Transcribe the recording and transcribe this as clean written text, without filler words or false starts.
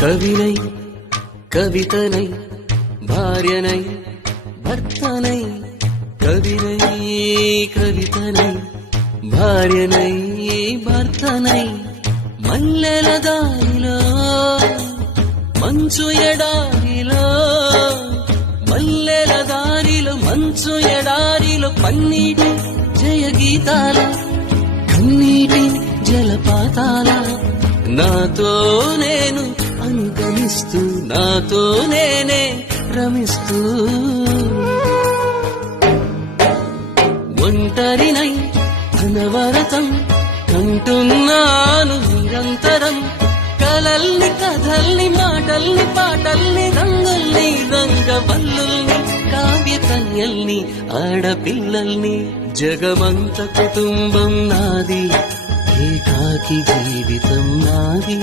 கவினை கவிதனை பாரியனை பர்த்தனை கவினை கவிதனை భార్యనై భర్తనై మల్లెల దారిలో మంచు ఎడారిలో మల్లెల దారిలో మంచు ఎడారిలో పన్నీటి జయ గీతాల కన్నీటి జలపాతాల నాతో నేను అనుగమిస్తూ నాతో నేనే రమిస్తూ ఒంటరినై అనవరతం కంటున్నాను నిరంతరం కలల్ని కథల్ని మాటల్ని పాటల్ని రంగుల్ని రంగవల్లుల్ని కావ్య కన్యల్ని ఆడపిల్లల్ని జగమంత కుటుంబం నాది ఏకాకి జీవితం నాది